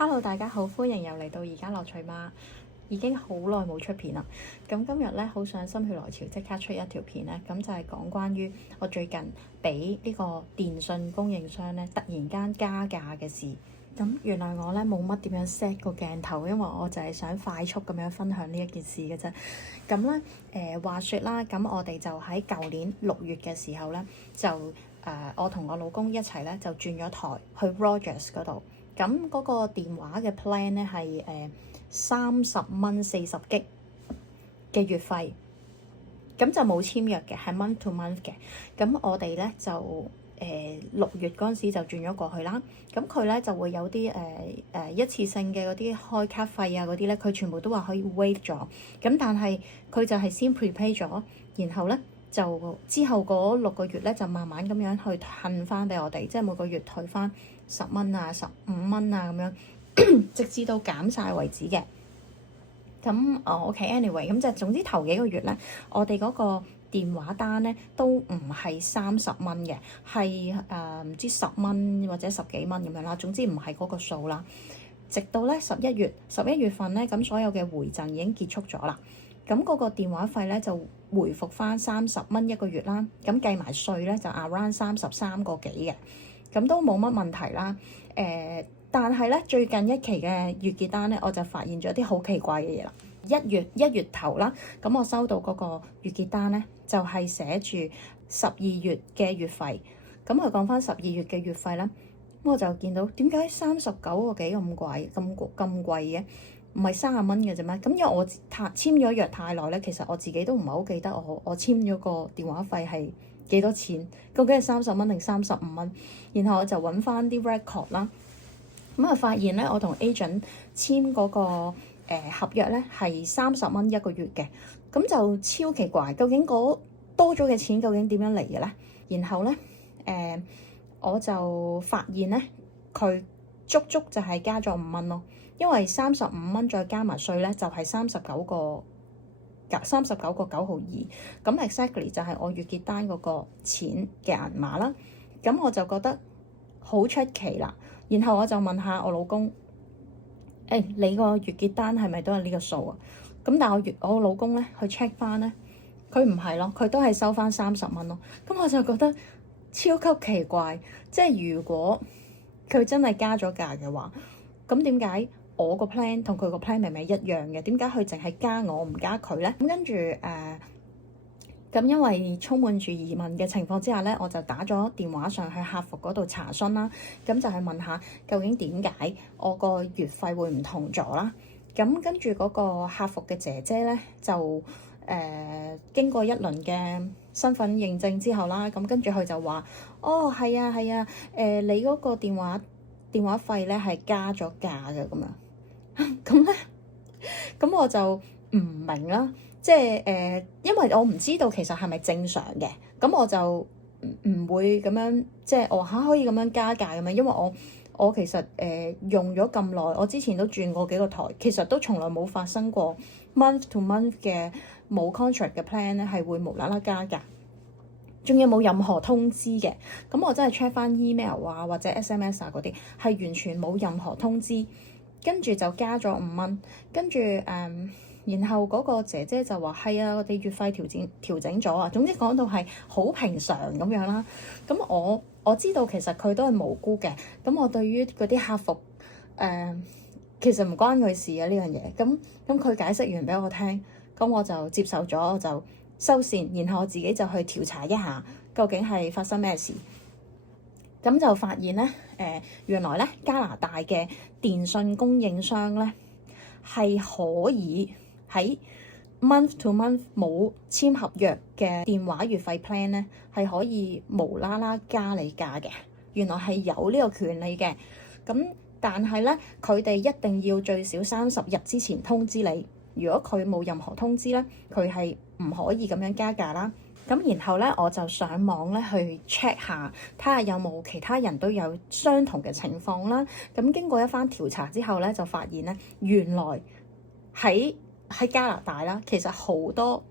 Hello，大家好，歡迎又嚟到而家樂趣嗎？已經好耐冇出片啦。咁今日咧好想心血來潮，即刻出一條片咧。咁就係講關於我最近俾呢個電信供應商咧突然間加價嘅事。咁原來我咧冇乜點樣 set 個鏡頭，因為我就係想快速咁樣分享呢一件事嘅啫。咁咧話説啦，咁我哋就喺舊年6月嘅時候咧，就我同我老公一齊咧就轉咗台去 Rogers 嗰度。咁嗰個電話嘅 plan 咧係30蚊40G 嘅月費，咁就冇簽約嘅，係 month to month 嘅。咁我哋咧就6月嗰陣時就轉咗過去啦。咁佢咧就會有啲一次性嘅嗰啲開卡費啊嗰啲咧，佢全部都話可以 waive 咗。咁但係佢就係先 prepay 咗，然後咧就之後嗰6個月咧就慢慢咁樣去退翻俾我哋，即係每個月退翻10蚊啊、15蚊啊咁樣，直至到減晒為止嘅。咁OK，anyway，咁就總之頭幾個月咧，我哋嗰個電話單咧都唔係30蚊嘅，係唔知10蚊或者10幾蚊咁樣啦。總之唔係嗰個數啦。直到咧11月份咧，咁所有嘅回贈已經結束咗啦。咁嗰個電話費咧就回復翻30蚊一個月啦。咁計埋稅咧就 around 33個幾嘅。咁都冇乜問題啦。但係咧最近一期嘅月結單咧，我就發現咗啲好奇怪嘅嘢啦。一月頭啦，咁我收到嗰個月結單咧，就係寫住12月嘅月費。咁佢講翻12月嘅月費咧，咁我就見到點解39個幾咁貴，咁貴嘅？唔係30蚊嘅啫咩？咁因為我簽咗約太耐咧，其實我自己都唔係好記得我簽咗個電話費係幾多錢，究竟係30蚊定35蚊？然後我就揾翻啲 record 啦，咁啊發現咧，我同 agent 簽嗰個合約咧係30蚊一個月嘅，咁就超奇怪，究竟嗰多咗嘅錢究竟點樣嚟嘅咧？然後咧我就發現咧，佢足就係加咗5蚊咯，因為35蚊再加埋稅咧就係39個9毫2，咁 exactly 就係我月結單嗰個錢嘅銀碼啦。咁我就覺得好出奇啦。然後我就問下我老公，你個月結單係咪都係呢個數啊？咁但係我老公咧去 check 翻咧，佢唔係咯，佢都係收翻30蚊咯。咁我就覺得超級奇怪，即係如果佢真係加咗價嘅話，咁點解我個 plan 同佢個 plan 明明一樣嘅？點解佢淨係加我唔加佢咧？咁跟住咁因為充滿住疑問嘅情況之下咧，我就打咗電話上去客服嗰度查詢啦。咁就係問下究竟點解我個月費會唔同咗啦？咁跟住嗰個客服嘅姐姐咧就經過一輪嘅身份認證之後啦，咁跟住佢就話：哦，係啊，你嗰個電話費咧係加咗價嘅咁樣。咁咧，咁我就唔明啦。即係因為我唔知道其實係咪正常嘅，咁我就唔會咁樣，即係我可以咁樣加價咁樣，因為我其實用咗咁耐，我之前都轉過幾個台，其實都從來冇發生過 month to month 嘅冇 contract 嘅 plan 咧係會無啦啦加價，仲有冇任何通知嘅？咁我真係 check 翻 email 啊或者 SMS 啊嗰啲，係完全冇任何通知，跟住就加咗5蚊，跟住然後嗰個姐姐就話：係啊，我哋月費調整咗啊。總之講到係好平常咁樣啦。咁我知道其實佢都係無辜嘅。咁我對於嗰啲客服其實唔關佢事啊呢樣嘢。咁佢解釋完俾我聽，咁我就接受咗，我就收線。然後我自己就去調查一下究竟係發生咩事。咁就發現咧，原來咧加拿大嘅電信供應商咧係可以喺 month to month 冇簽合約嘅電話月費 plan 咧，係可以無啦啦加你價嘅。原來係有呢個權利嘅。咁但係咧，佢哋一定要最少30日之前通知你。如果佢冇任何通知咧，佢係唔可以咁樣加價啦。咁然後咧，我就上網咧去 check 下，睇下有冇其他人都有相同嘅情況啦。咁經過一番調查之後咧，就發現咧，原來喺加拿大啦，其實好多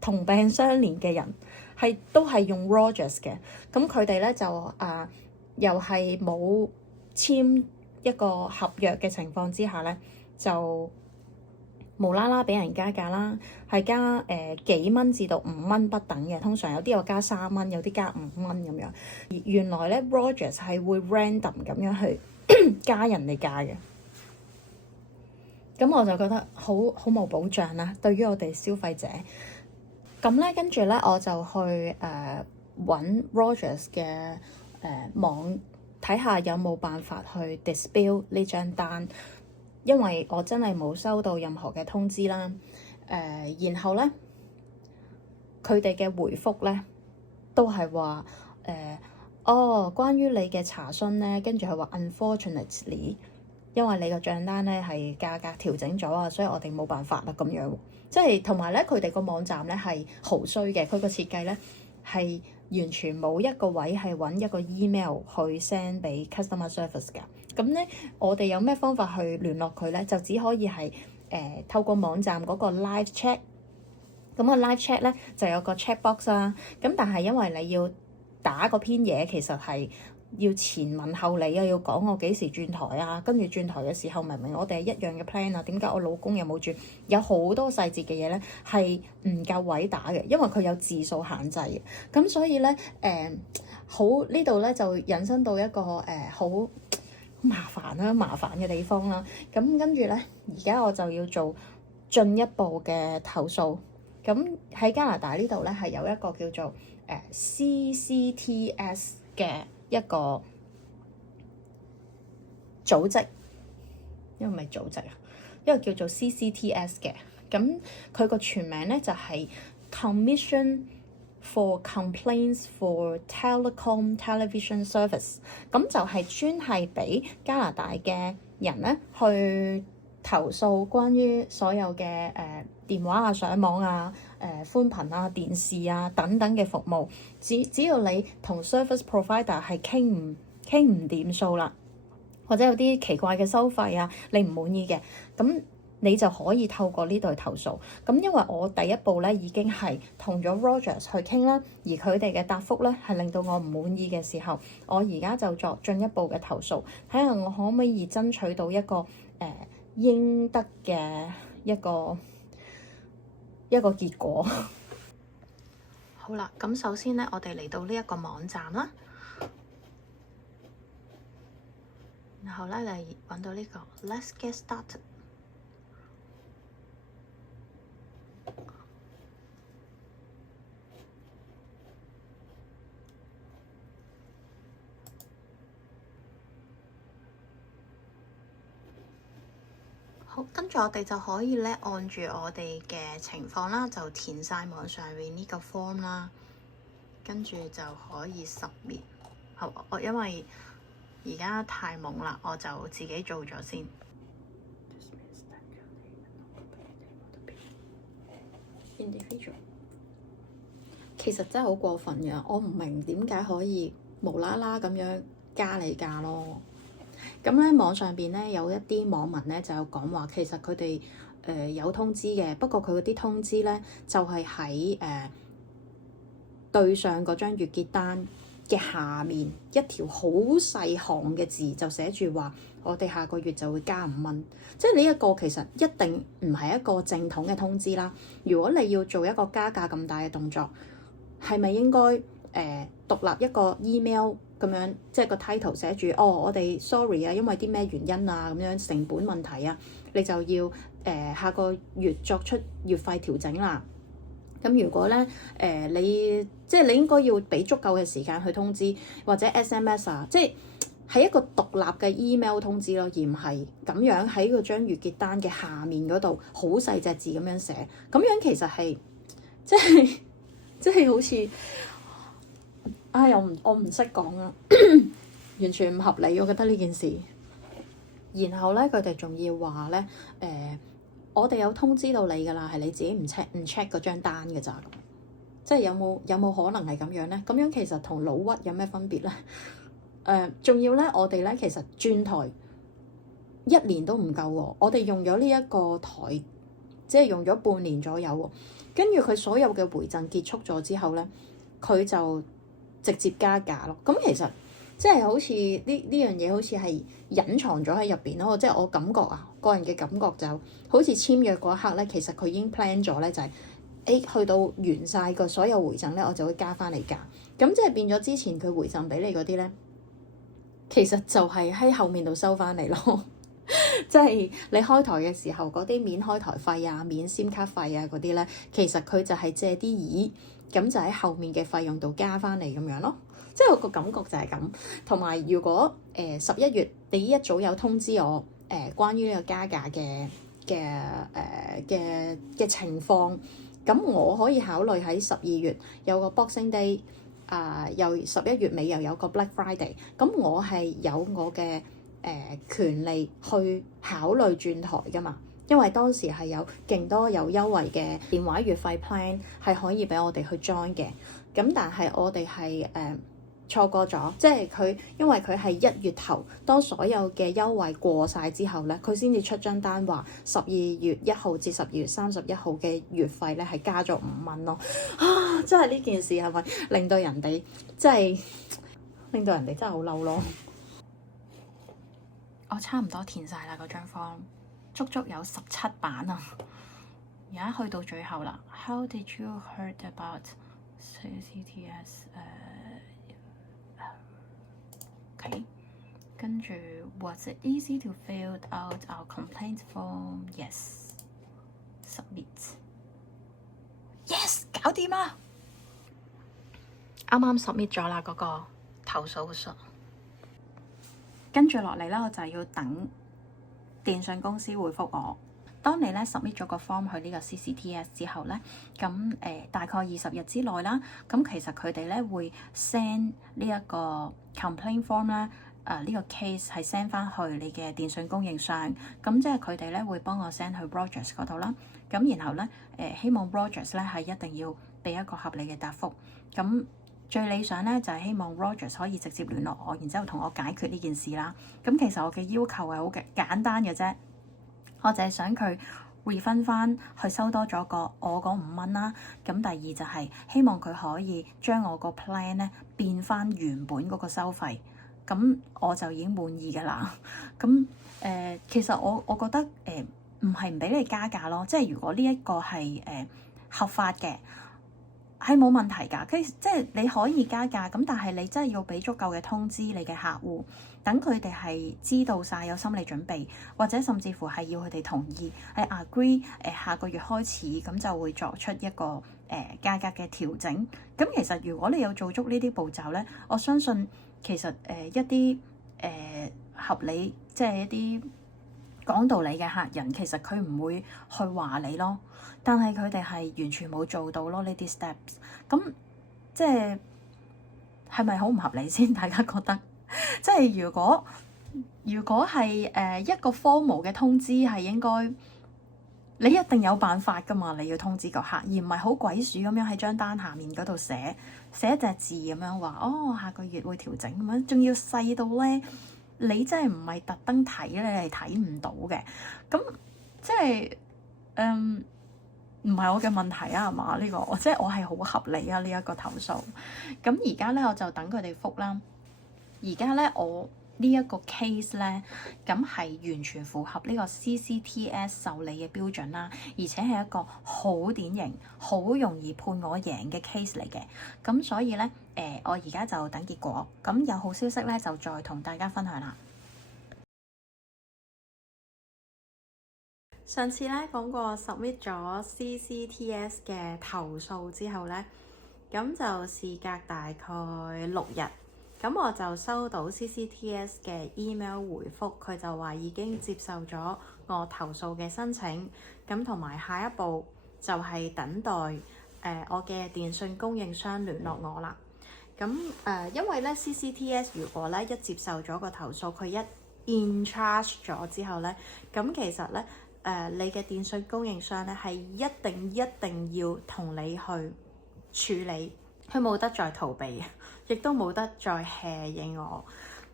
同病相憐嘅人都係用 Rogers 嘅。咁佢哋咧就又係冇簽一個合約嘅情況之下咧，就無啦啦俾人加價啦，係加幾蚊至到5蚊不等嘅，通常有啲又加3蚊，有啲加5蚊咁樣。而原來咧 Rogers 係會 random 咁樣去加人哋價嘅，咁我就覺得好冇保障啦，對於我哋消費者。咁咧跟住咧我就去揾 Rogers 嘅網睇下有冇辦法去 dispute 呢張單。因為我真係冇收到任何嘅通知啦，然後咧佢哋嘅回覆咧都係話關於你嘅查詢咧，跟住係話 unfortunately，因為你個帳單咧係價格調整咗啊，所以我哋冇辦法啦咁樣。即係同埋咧，佢哋個網站咧係好衰嘅，佢個設計咧係完全冇一個位係揾一個 email 去 send 俾 customer service 㗎。咁咧，我哋有咩方法去聯絡佢咧？就只可以係透過網站嗰個 live chat。咁個 live chat 咧就有個 chat box 啦。咁但係因為你要打嗰篇嘢，其實係要前文後理啊，要講我幾時轉台啊，跟住轉台嘅時候明明我哋係一樣嘅 plan 啊，點解我老公又冇轉？有好多細節嘅嘢咧係唔夠位打嘅，因為佢有字數限制嘅。咁所以咧好呢度咧就引申到一個好麻煩嘅地方啦。咁跟住咧，而家我就要做進一步嘅投訴。咁喺加拿大呢度咧，係有一個叫做CCTS 嘅一個組織，因為唔係組織啊，一個叫做 CCTS 嘅。咁佢個全名咧就係 Commission for Complaints for Telecom Television Service。咁就係專係俾加拿大嘅人咧去投訴關於所有嘅電話啊、上網啊、寬頻啊、電視啊等等嘅服務。只要你同 service provider 係傾唔掂數啦，或者有啲奇怪嘅收費啊，你唔滿意嘅，咁你就可以透過呢度去投訴。咁因為我第一步咧已經係同咗 Rogers 去傾啦，而佢哋嘅答覆咧係令到我唔滿意嘅時候，我而家就作進一步嘅投訴，睇下我可唔可以爭取到一個應得嘅一個結果。好啦，咁首先咧，我哋嚟到呢一個網站啦，然後咧嚟揾到呢個 Let's get started。好，跟住我哋就可以咧按住我哋嘅情況啦，就填晒網上面呢個 form 啦，跟住就可以submit。好，我因為而家太懵啦，我就自己做咗先。Individual 其實真係好過分嘅，我唔明點解可以無啦啦咁樣加你價咯。咁咧網上邊咧有一啲網民咧就有講話，其實佢哋有通知嘅，不過佢嗰啲通知咧就係喺對上嗰張月結單嘅下面一條好細行嘅字，就寫住話我哋下個月就會加5蚊。即係呢一個其實一定唔係一個正統嘅通知啦。如果你要做一個加價咁大嘅動作，係咪應該獨立一個 email？咁樣即係個 title 寫住我哋 sorry 啊，因為啲咩原因啊，咁樣成本問題啊，你就要下個月作出月費調整啦。咁如果咧你即係你應該要俾足夠嘅時間去通知，或者 SMS 啊，即係一個獨立嘅 email 通知咯，而唔係咁樣喺嗰張月結單嘅下面嗰度好細隻字咁樣寫。咁樣其實係即係好似我唔識講啊，完全唔合理，我覺得呢件事。然後咧，佢哋仲要話咧，我哋有通知到你㗎啦，係你自己唔 check 嗰張單㗎咋。即係有冇可能係咁樣咧？咁樣其實同老屈有咩分別咧？仲要咧，我哋咧其實轉台1年都唔夠喎，我哋用咗呢一個台，即係用咗半年左右喎。跟住佢所有嘅回贈結束咗之後咧，佢就直接加價咯。咁其實即係好似呢樣嘢好似係隱藏咗喺入邊咯。即係我感覺啊，個人嘅感覺就好似簽約嗰一刻咧，其實佢已經 plan 咗咧，就係去到完晒個所有回贈咧，我就會加翻你價。咁即係變咗之前佢回贈俾你嗰啲咧，其實就係喺後面度收翻嚟咯。即係你開台嘅時候嗰啲免開台費啊、免 SIM 卡費啊嗰啲咧，其實佢就係借啲意，咁就喺後面嘅費用度加翻嚟咁樣咯。即係我個感覺就係咁。同埋如果11月你一早有通知我關於呢個加價嘅情況，咁我可以考慮喺12月有個 Boxing Day，又11月尾又有個 Black Friday，咁我係有我嘅權利去考慮轉台㗎嘛，因為當時係有勁多有優惠嘅電話月費 plan 係可以俾我哋去 join 嘅。咁但係我哋係錯過咗，即係佢因為佢係1月頭，當所有嘅優惠過晒之後咧，佢先至出張單話12月1號至12月31號嘅月費咧係加咗5蚊咯。啊！真係呢件事係咪令到人哋真係好嬲咯？我差唔多填晒啦嗰張 form，足足有17版啊！而家去到最後啦。How did you heard about CCTS？ OK， 跟住 Was it easy to fill out our complaint form? Yes. Submit. Yes， 搞掂啦！啱啱 submit 咗啦嗰個投訴書。跟住落嚟咧，我就要等電信公司回覆我。當你咧 submit 咗個 form 去呢個 CCTS 之後咧，咁大概20日之內啦，咁其實佢哋咧會 send 呢一個 complaint form 咧，呢個 case 係 send 翻去你嘅電信供應商，咁即係佢哋咧會幫我 send 去 Rogers 嗰度啦。咁然後咧希望 Rogers 咧係一定要俾一個合理嘅答覆。咁最理想咧就係希望 Rogers 可以直接聯絡我，然之後同我解決呢件事啦。咁其實我嘅要求係好簡單嘅啫，我就係想佢 refund 翻去收多咗我嗰5蚊啦。咁第二就係希望佢可以將我個 plan 咧變翻原本嗰個收費，咁我就已經滿意㗎啦。咁其實我覺得唔係唔俾你加價咯，即係如果呢一個係合法嘅，係冇問題㗎，即係你可以加價，咁但係你真係要俾足夠嘅通知你嘅客戶，等佢哋係知道晒有心理準備，或者甚至乎係要佢哋同意係 agree 下個月開始咁就會作出一個價格嘅調整。咁其實如果你有做足呢啲步驟咧，我相信其實一啲合理，即係一啲講道理嘅客人，其實佢唔會去話你咯。但係佢哋係完全冇做到咯呢啲 steps，咁即係咪好唔合理先？大家覺得即係如果係一個 formal 嘅通知係應該，你一定有辦法㗎嘛？你要通知個客，而唔係好鬼鼠咁樣喺張單下面嗰度寫一隻字咁樣話哦，下個月會調整咁樣，仲要細到咧你真係唔係特登睇咧，你係睇唔到嘅。咁即係唔係我嘅問題啊，係嘛？呢個即係我係好合理啊，呢一個投訴。咁而家咧我就等佢哋覆啦。而家咧我呢一個 case 咧，咁係完全符合呢個 CCTS 受理嘅標準啦，而且係一個好典型、好容易判我贏嘅 case 嚟嘅。咁所以咧我而家就等結果。咁有好消息咧就再同大家分享啦。上次咧講過 submit 咗 CCTS 嘅投訴之後咧，咁就事隔大概6日，咁我就收到 CCTS 嘅 email 回覆，佢就話已經接受咗我投訴嘅申請，咁同埋下一步就係等待我嘅電信供應商聯絡我啦。咁因為咧 CCTS 如果咧一接受咗個投訴，佢一 in charge 咗之後咧，咁其實咧你嘅電信供應商咧係一定要同你去處理，佢冇得再逃避，亦都冇得再 hea 應我。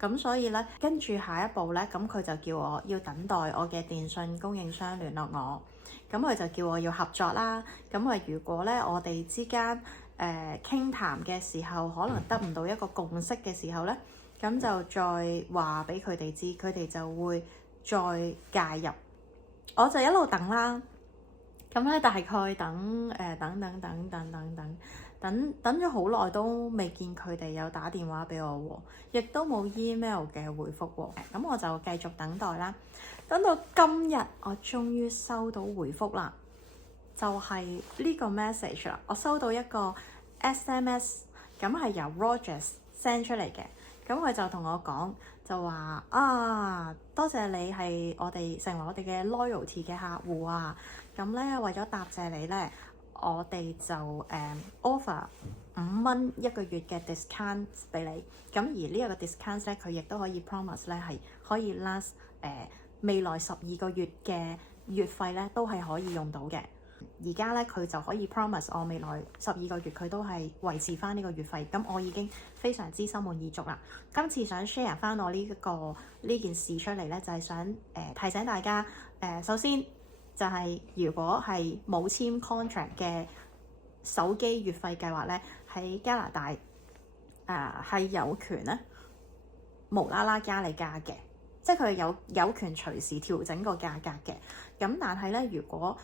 咁所以咧，跟住下一步咧，咁佢就叫我要等待我嘅電信供應商聯絡我。咁佢就叫我要合作啦。咁如果咧我哋之間傾談嘅時候，可能得唔到一個共識嘅時候咧，咁就再話俾佢哋知，佢哋就會再介入。我就一路等啦。咁咧大概等咗好耐都未見佢哋有打電話俾我喎，亦都冇 email 嘅回覆喎。咁我就繼續等待啦。等到今日，我終於收到回覆啦，就係呢個 message 啦。我收到一個 SMS，咁係由 Rogers send 出嚟嘅。咁佢就同我講，就話啊，多謝你係成為我哋嘅 loyalty 嘅客戶啊。咁咧為咗答謝你咧，我哋就offer 5蚊一個月嘅 discount 俾你。咁而呢一個 discount 咧，佢亦都可以 promise 咧係可以 last 未來12個月嘅月費咧都係可以用到嘅。而家咧佢就可以 promise 我未來12個月佢都係維持翻呢個月費，咁我已經非常之心滿意足啦。今次想 share 翻我呢件事出嚟咧，就係想提醒大家首先就係如果係冇簽 contract 嘅手機月費計劃咧，喺加拿大係有權咧無啦啦加你價嘅，即係佢有權隨時調整個價格嘅。咁但係咧，如果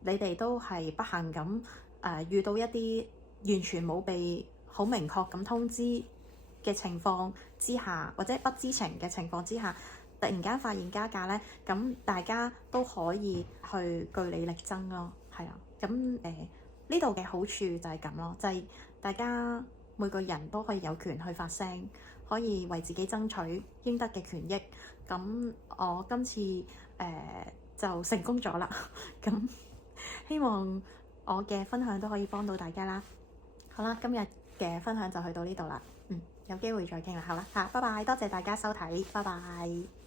你哋都係不幸咁遇到一啲完全冇被好明確咁通知嘅情況之下，或者不知情嘅情況之下，突然間發現加價咧，咁大家都可以去據理力爭咯，係啊。咁呢度嘅好處就係咁咯，就係大家每個人都可以有權去發聲，可以為自己爭取應得嘅權益。咁我今次就成功咗啦，咁希望我嘅分享都可以幫到大家啦。好啦，今日嘅分享就去到呢度啦。有機會再傾啦。好啦，拜拜，多謝大家收睇，拜拜。